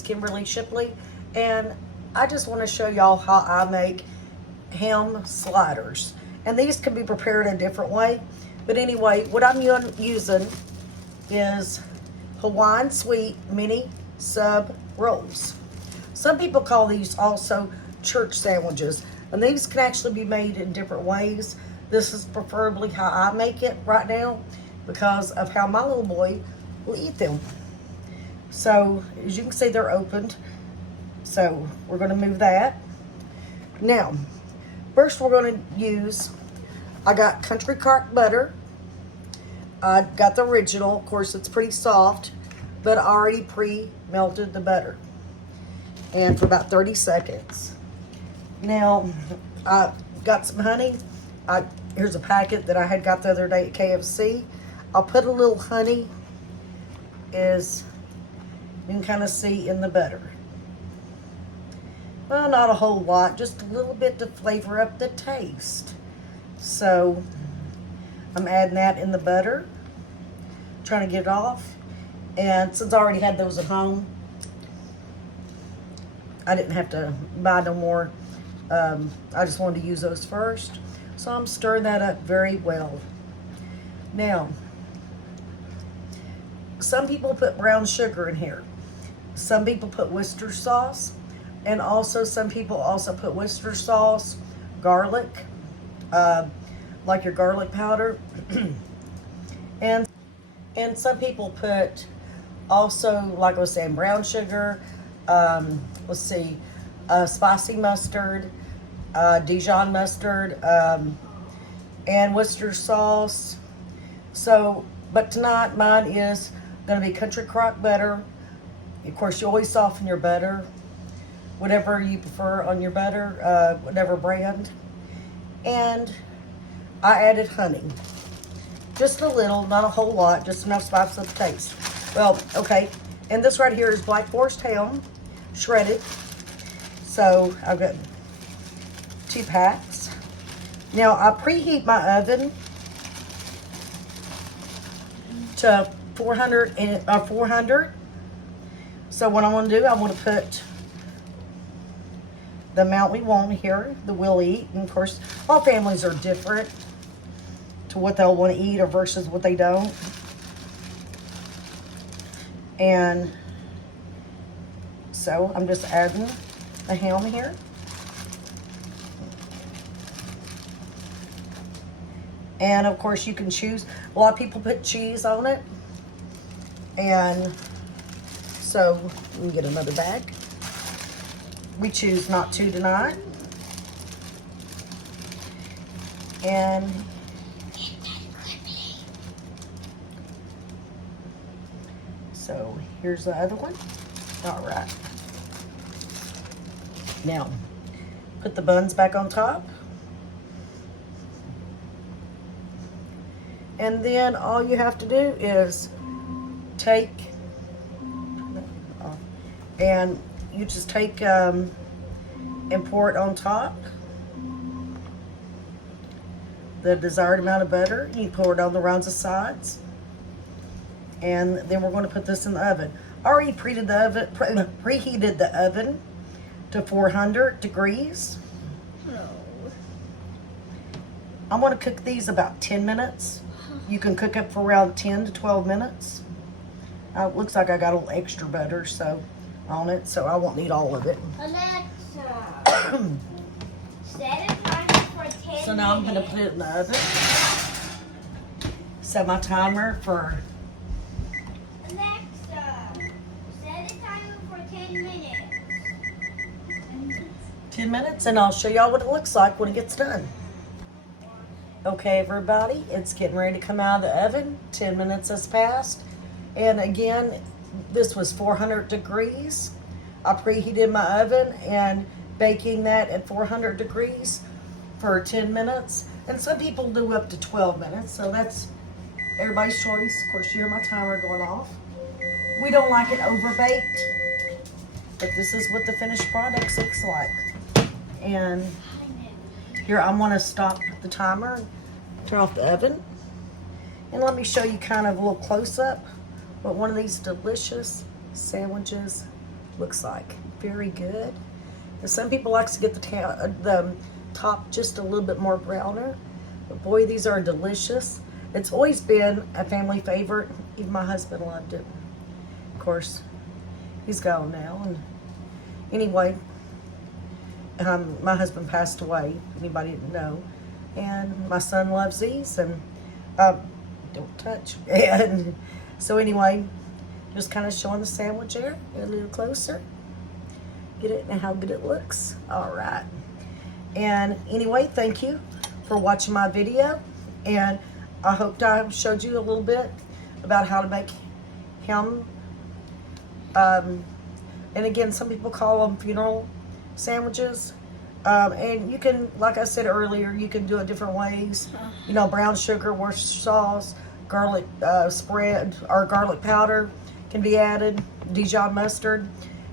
Kimberly Shipley, and I just want to show y'all how I make ham sliders. And these can be prepared a different way, but anyway, what I'm using is Hawaiian sweet mini sub rolls. Some people call these also church sandwiches, and these can actually be made in different ways. This is preferably how I make it right now because of how my little boy will eat them. So as you can see, they're opened. So we're going to move that. Now, first we're going to use, I got country crock butter. I got the original. Of course, it's pretty soft, but I already pre-melted the butter. And for about 30 seconds. Now, I got some honey. Here's a packet that I had got the other day at KFC. I'll put a little honey, as you can kind of see, in the butter. Well, not a whole lot, just a little bit to flavor up the taste. So, I'm adding that in the butter, trying to get it off. And since I already had those at home, I didn't have to buy no more. I just wanted to use those first. So I'm stirring that up very well. Now, some people put brown sugar in here. Some people put Worcester sauce. And also some people also put Worcester sauce, garlic, like your garlic powder. and some people put also, like I was saying, brown sugar, let's see, spicy mustard, Dijon mustard, and Worcester sauce. So, but tonight mine is going to be country crock butter. Of course, you always soften your butter, whatever you prefer on your butter, whatever brand. And I added honey. Just a little, not a whole lot, just enough spice of the taste. Well, okay, and this right here is Black Forest ham, shredded. So I've got 2 packs. Now I preheat my oven to 400. So what I'm going to do, I want to put the amount we want here that we'll eat. And of course, all families are different to what they'll want to eat or versus what they don't. And so I'm just adding the ham here. And of course you can choose, a lot of people put cheese on it. And so let me get another bag. We choose not to tonight. And so here's the other one. All right. Now, put the buns back on top. And then all you have to do is take, and you just take and pour it on top. The desired amount of butter. You pour it on the rounds of sides. And then we're going to put this in the oven. I already preheated the oven to 400 degrees. No. I'm going to cook these about 10 minutes. You can cook up for around 10 to 12 minutes. It looks like I got a little extra butter on it, so I won't need all of it. Alexa, set a timer for 10 minutes. So now I'm going to put it in the oven. Set my timer for... Alexa, set a timer for 10 minutes. 10 minutes, and I'll show y'all what it looks like when it gets done. Okay, everybody, it's getting ready to come out of the oven. 10 minutes has passed. And again, this was 400 degrees. I preheated my oven and baking that at 400 degrees for 10 minutes. And some people do up to 12 minutes, so that's everybody's choice. Of course, you hear my timer going off. We don't like it overbaked, but this is what the finished product looks like. And here, I want to stop the timer, turn off the oven, and let me show you kind of a little close up what one of these delicious sandwiches looks like. Very good. And some people likes to get the top just a little bit more browner. But boy, these are delicious. It's always been a family favorite. Even my husband loved it. Of course, he's gone now. And anyway, my husband passed away. If anybody didn't know. And my son loves these. And don't touch. And so anyway, just kind of showing the sandwich there. Get a little closer. Get it and how good it looks. All right. And anyway, thank you for watching my video. And I hope I showed you a little bit about how to make ham. And again, some people call them funeral sandwiches. And you can, like I said earlier, you can do it different ways. You know, brown sugar, Worcestershire sauce, garlic spread, or garlic powder can be added, Dijon mustard.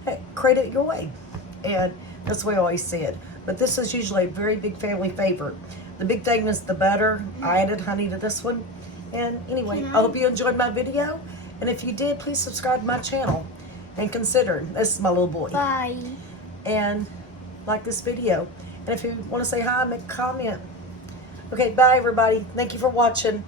Hey, create it your way. And that's the way I always say it. But this is usually a very big family favorite. The big thing is the butter. I added honey to this one. And anyway, I hope you enjoyed my video. And if you did, please subscribe to my channel. And consider, this is my little boy. Bye. And like this video. And if you want to say hi, make a comment. Okay, bye everybody. Thank you for watching.